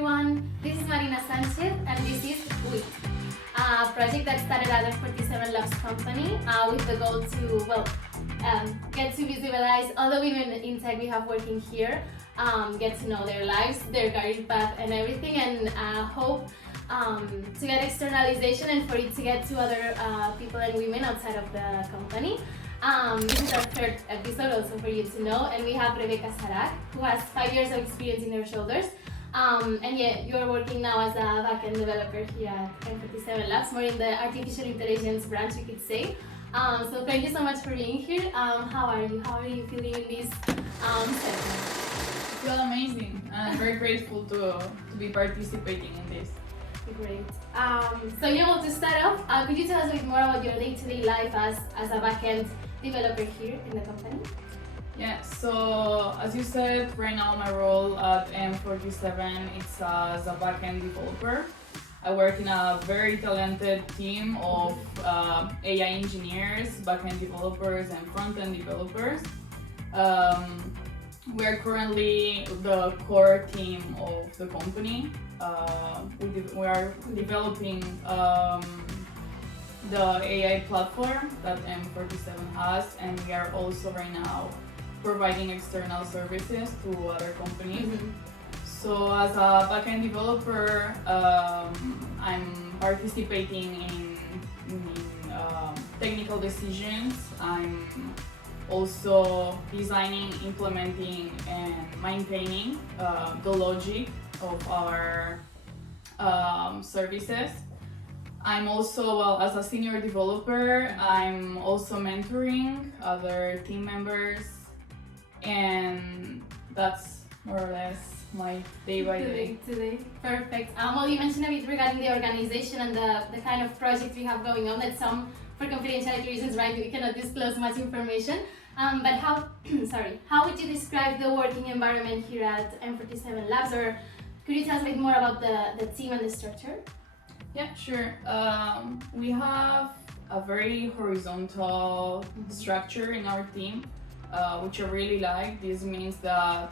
everyone, this is Marina Sánchez and this is WIT, a project that started at M47 Labs company with the goal to, get to visualize all the women in tech we have working here, get to know their lives, their career path and everything, and hope to get externalization and for it to get to other people and women outside of the company. This is our third episode, also for you to know, and we have Rebeca Sarac, who has 5 years of experience in her shoulders. And yeah, you are working now as a backend developer here at M47 Labs, more in the artificial intelligence branch, you could say. So thank you so much for being here. How are you? How are you feeling in this segment? I feel amazing. I'm very grateful to be participating in this. Great. So you know, to start off, could you tell us a bit more about your day-to-day life as a backend developer here in the company? Yeah, so as you said, right now my role at M47 is as a backend developer. I work in a very talented team of AI engineers, backend developers and front-end developers. We are currently the core team of the company. We are developing the AI platform that M47 has, and we are also right now providing external services to other companies. Mm-hmm. So as a backend developer, I'm participating in technical decisions. I'm also designing, implementing, and maintaining the logic of our services. I'm also, as a senior developer, I'm also mentoring other team members, and that's more or less my day by day. Today. Perfect. Well, you mentioned a bit regarding the organization and the kind of project we have going on, that some, for confidentiality reasons, right, we cannot disclose much information. But how would you describe the working environment here at M47 Labs, or could you tell us a bit more about the team and the structure? Yeah, sure. We have a very horizontal structure in our team, which I really like. This means that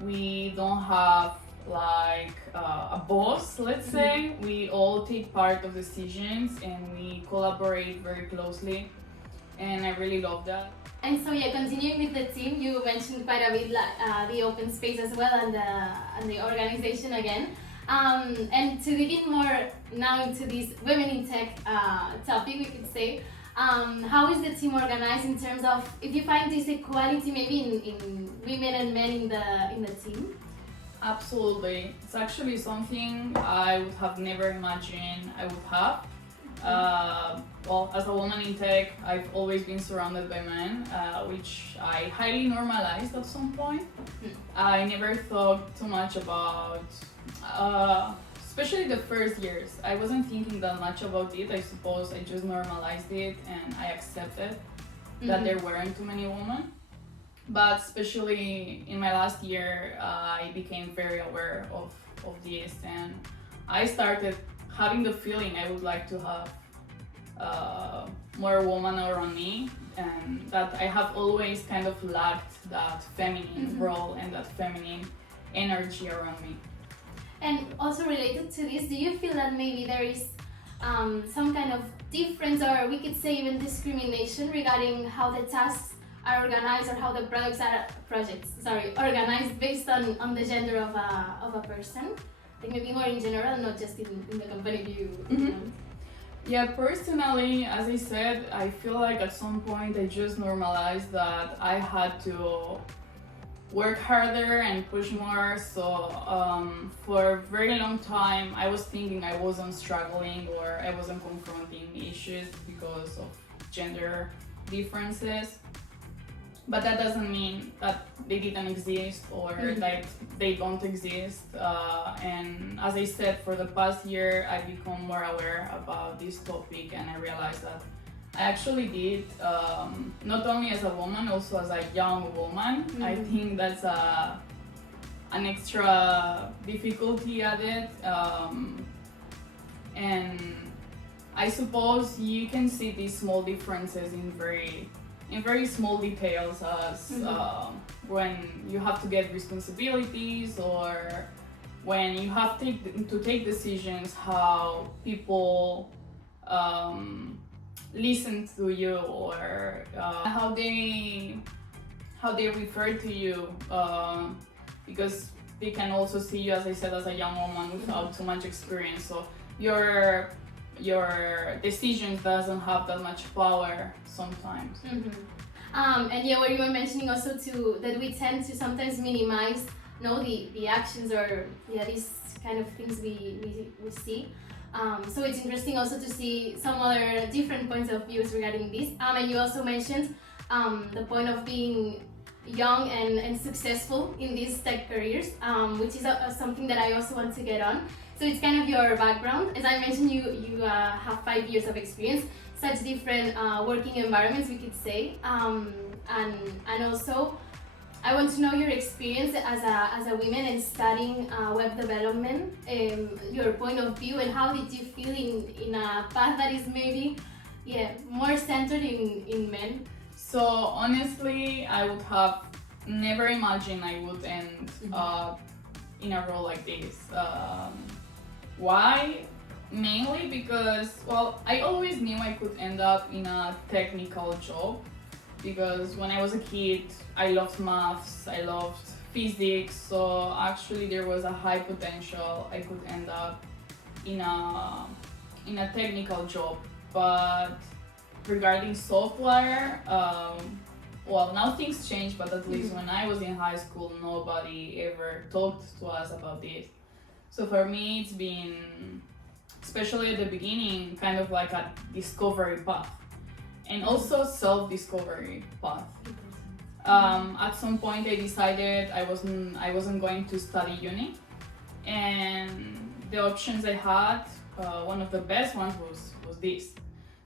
we don't have like a boss, let's say. We all take part of decisions and we collaborate very closely, and I really love that. And so yeah, continuing with the team, you mentioned quite a bit the open space as well and the organization again. And to dig in more now into this women in tech topic, we could say, how is the team organized in terms of, if you find this equality maybe in women and men in the team? Absolutely. It's actually something I would have never imagined I would have. Well, as a woman in tech, I've always been surrounded by men, which I highly normalized at some point. I never thought too much about, especially the first years. I wasn't thinking that much about it. I suppose I just normalized it and I accepted that there weren't too many women. But especially in my last year, I became very aware of this, and I started having the feeling I would like to have more women around me, and that I have always kind of lacked that feminine role and that feminine energy around me. And also related to this, do you feel that maybe there is some kind of difference, or we could say even discrimination, regarding how the tasks are organized or how the projects are organized based on the gender of a person? Like maybe more in general, not just in the company view. Yeah, personally, as I said, I feel like at some point I just normalized that I had to work harder and push more. So for a very long time, I was thinking I wasn't struggling or I wasn't confronting issues because of gender differences. But that doesn't mean that they didn't exist or that they don't exist. And as I said, for the past year, I've become more aware about this topic, and I realized that I actually did, not only as a woman, also as a young woman. I think that's an extra difficulty added. And I suppose you can see these small differences in very small details, as when you have to get responsibilities, or when you have to take decisions, how people listen to you, or how they refer to you, because they can also see you, as I said, as a young woman without too much experience. So your decisions doesn't have that much power sometimes. And yeah, what you were mentioning also too, that we tend to sometimes minimize, the actions, or these kind of things we see. So it's interesting also to see some other different points of views regarding this. And you also mentioned the point of being young and successful in these tech careers, which is something that I also want to get on. So it's kind of your background. As I mentioned, you have 5 years of experience, such different working environments, we could say, and also I want to know your experience as a woman and studying web development, your point of view, and how did you feel in a path that is maybe more centered in men. So honestly, I would have never imagined I would end up in a role like this. Why? Mainly because, well, I always knew I could end up in a technical job, because when I was a kid, I loved maths, I loved physics, so actually there was a high potential I could end up in a technical job. But regarding software, well, now things change, but at least when I was in high school, nobody ever talked to us about this. So for me, it's been, especially at the beginning, kind of like a discovery path, and also self-discovery path. At some point, I decided I wasn't going to study uni, and the options I had, one of the best ones was this.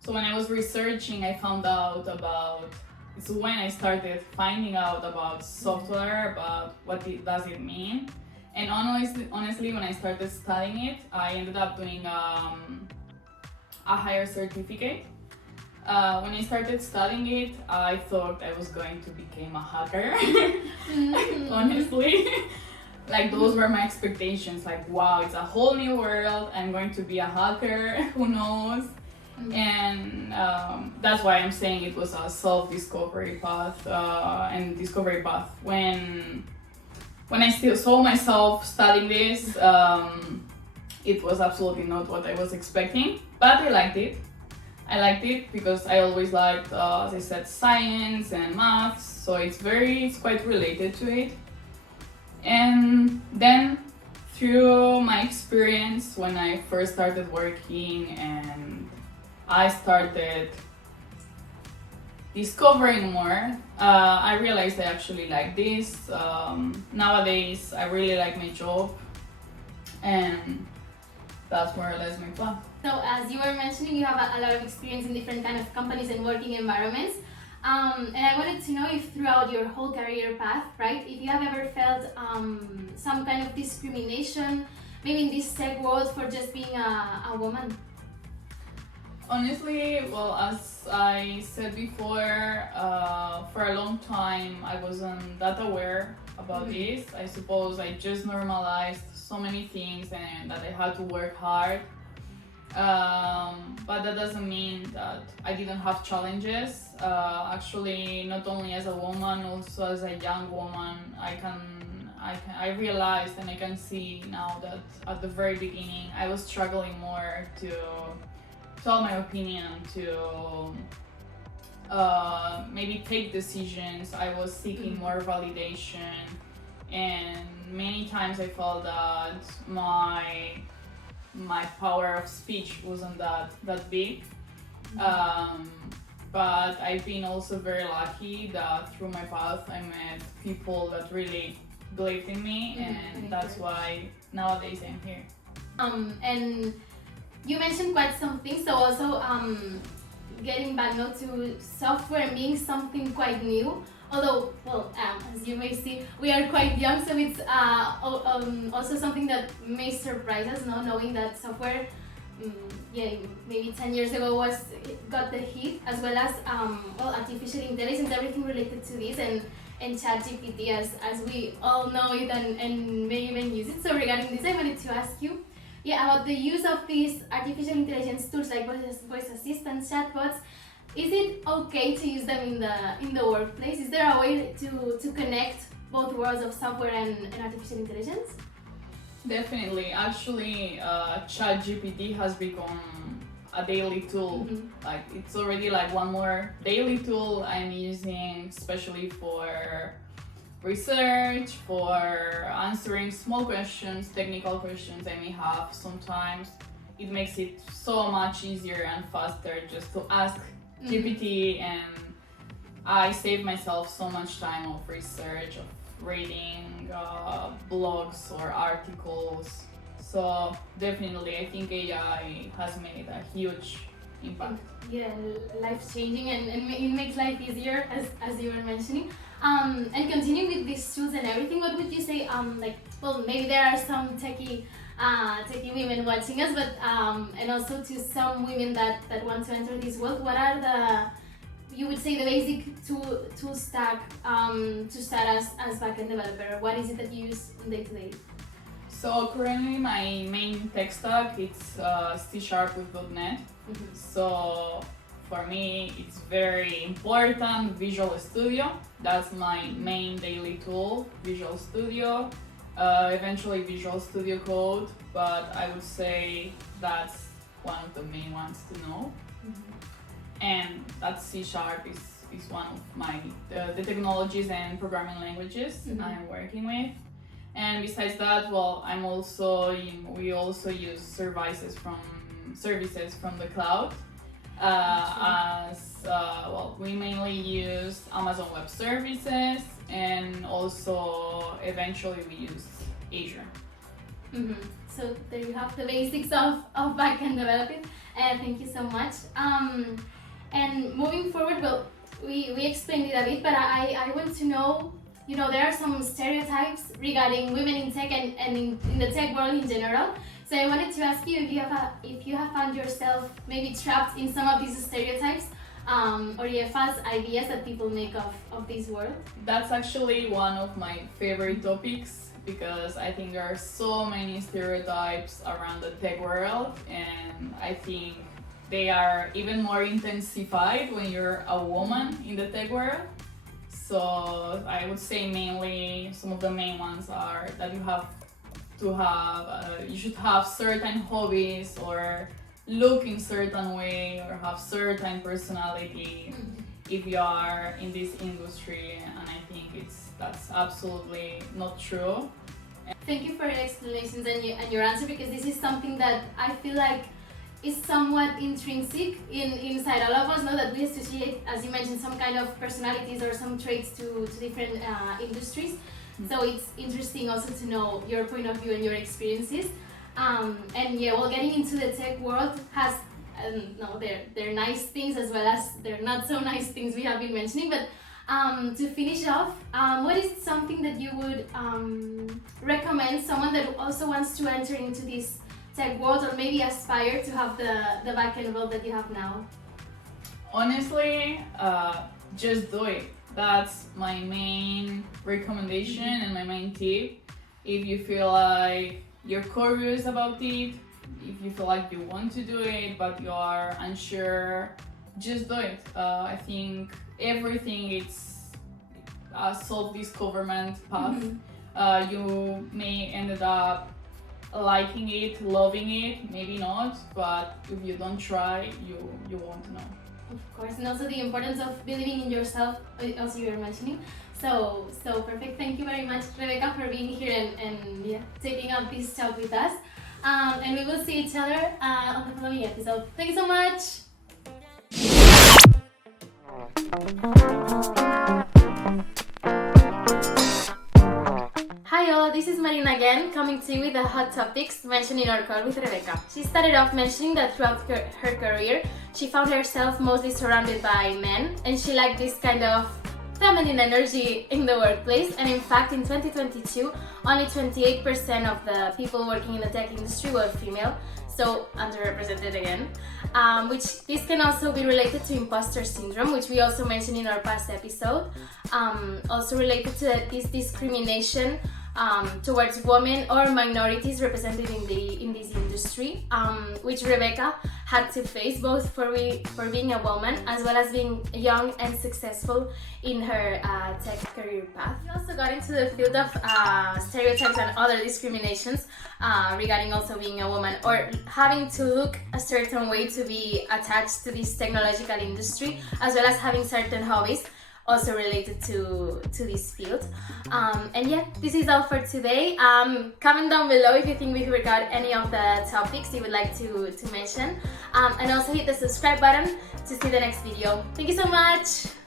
So when I was researching, I found out about, it's when I started finding out about software, about what does it mean. And honestly, when I started studying it, I ended up doing a higher certificate. When I started studying it, I thought I was going to become a hacker. Honestly, like those were my expectations. Like, wow, it's a whole new world. I'm going to be a hacker. Who knows? And that's why I'm saying it was a self-discovery path and discovery path. When I still saw myself studying this, it was absolutely not what I was expecting, but I liked it. I liked it because I always liked, as I said, science and maths, so it's quite related to it. And then through my experience, when I first started working and I started discovering more, I realized I actually like this. Nowadays, I really like my job, and that's more or less my path. So as you were mentioning, you have a lot of experience in different kind of companies and working environments. And I wanted to know if throughout your whole career path, right, if you have ever felt some kind of discrimination, maybe in this tech world, for just being a woman. Honestly, well, as I said before, for a long time I wasn't that aware about this. I suppose I just normalized so many things and that I had to work hard. But that doesn't mean that I didn't have challenges. Actually, not only as a woman, also as a young woman, I realized and I can see now that at the very beginning I was struggling more to tell my opinion, to maybe take decisions. I was seeking more validation, and many times I felt that my power of speech wasn't that big. But I've been also very lucky that through my path I met people that really believed in me, and that's why nowadays I'm here. And you mentioned quite some things, so also getting back now to software being something quite new. Although, well, as you may see, we are quite young, so it's also something that may surprise us, knowing that software, maybe 10 years ago got the hit, as well as artificial intelligence, everything related to this, and and ChatGPT as we all know it and may even use it. So regarding this, I wanted to ask you, about the use of these artificial intelligence tools like voice assistants, chatbots. Is it okay to use them in the workplace? Is there a way to connect both worlds of software and artificial intelligence? Definitely. Actually, ChatGPT has become a daily tool. Like, it's already like one more daily tool I'm using, especially for research, for answering small questions, technical questions I may have sometimes. It makes it so much easier and faster just to ask GPT, and I save myself so much time of research, of reading blogs or articles. So definitely I think AI has made a huge impact. Yeah, life-changing, and it makes life easier, as you were mentioning. And continuing with these tools and everything, what would you say, maybe there are some techie women watching us, but and also to some women that want to enter this world, what are you would say the basic tool stack to start as backend developer? What is it that you use day to day? So currently my main tech stack is C# with .NET. So for me it's very important Visual Studio. That's my main daily tool, Visual Studio. Eventually Visual Studio Code, but I would say that's one of the main ones to know. And that C# is one of my the technologies and programming languages I'm working with. And besides that, well, we also use services from the cloud. We mainly use Amazon Web Services, and also eventually we use Azure. So there you have the basics of backend developing. Thank you so much. And moving forward, well, we explained it a bit, but I want to know, there are some stereotypes regarding women in tech and in the tech world in general. So I wanted to ask you if you have found yourself maybe trapped in some of these stereotypes, or false ideas that people make of this world. That's actually one of my favorite topics, because I think there are so many stereotypes around the tech world, and I think they are even more intensified when you're a woman in the tech world. So I would say mainly some of the main ones are that you should have certain hobbies, or look in certain way, or have certain personality if you are in this industry, and I think that's absolutely not true. Thank you for your explanations and your answer, because this is something that I feel like is somewhat intrinsic inside all of us, that we associate, as you mentioned, some kind of personalities or some traits to different industries. So it's interesting also to know your point of view and your experiences. Getting into the tech world has they're nice things as well as they're not so nice things we have been mentioning. But to finish off, what is something that you would recommend someone that also wants to enter into this tech world, or maybe aspire to have the backend world that you have now? Honestly, just do it. That's my main recommendation and my main tip. If you feel like you're curious about it, if you feel like you want to do it but you are unsure, just do it. I think everything is a self-discoverment path. You may end up liking it, loving it, maybe not, but if you don't try, you won't know. Of course, and also the importance of believing in yourself, also you were mentioning. So perfect. Thank you very much, Rebeca, for being here and taking up this talk with us. And we will see each other on the following episode. Thank you so much. Hi all, this is Marina again, coming to you with the hot topics mentioned in our call with Rebeca. She started off mentioning that throughout her career, she found herself mostly surrounded by men, and she liked this kind of feminine energy in the workplace. And in fact, in 2022, only 28% of the people working in the tech industry were female, so underrepresented again. Which this can also be related to imposter syndrome, which we also mentioned in our past episode. Also related to this discrimination towards women or minorities represented in this industry, which Rebeca had to face both for being a woman as well as being young and successful in her tech career path. She also got into the field of stereotypes and other discriminations regarding also being a woman or having to look a certain way to be attached to this technological industry, as well as having certain hobbies also related to this field. And yeah, this is all for today. Comment down below if you think we forgot any of the topics you would like to mention. And also hit the subscribe button to see the next video. Thank you so much!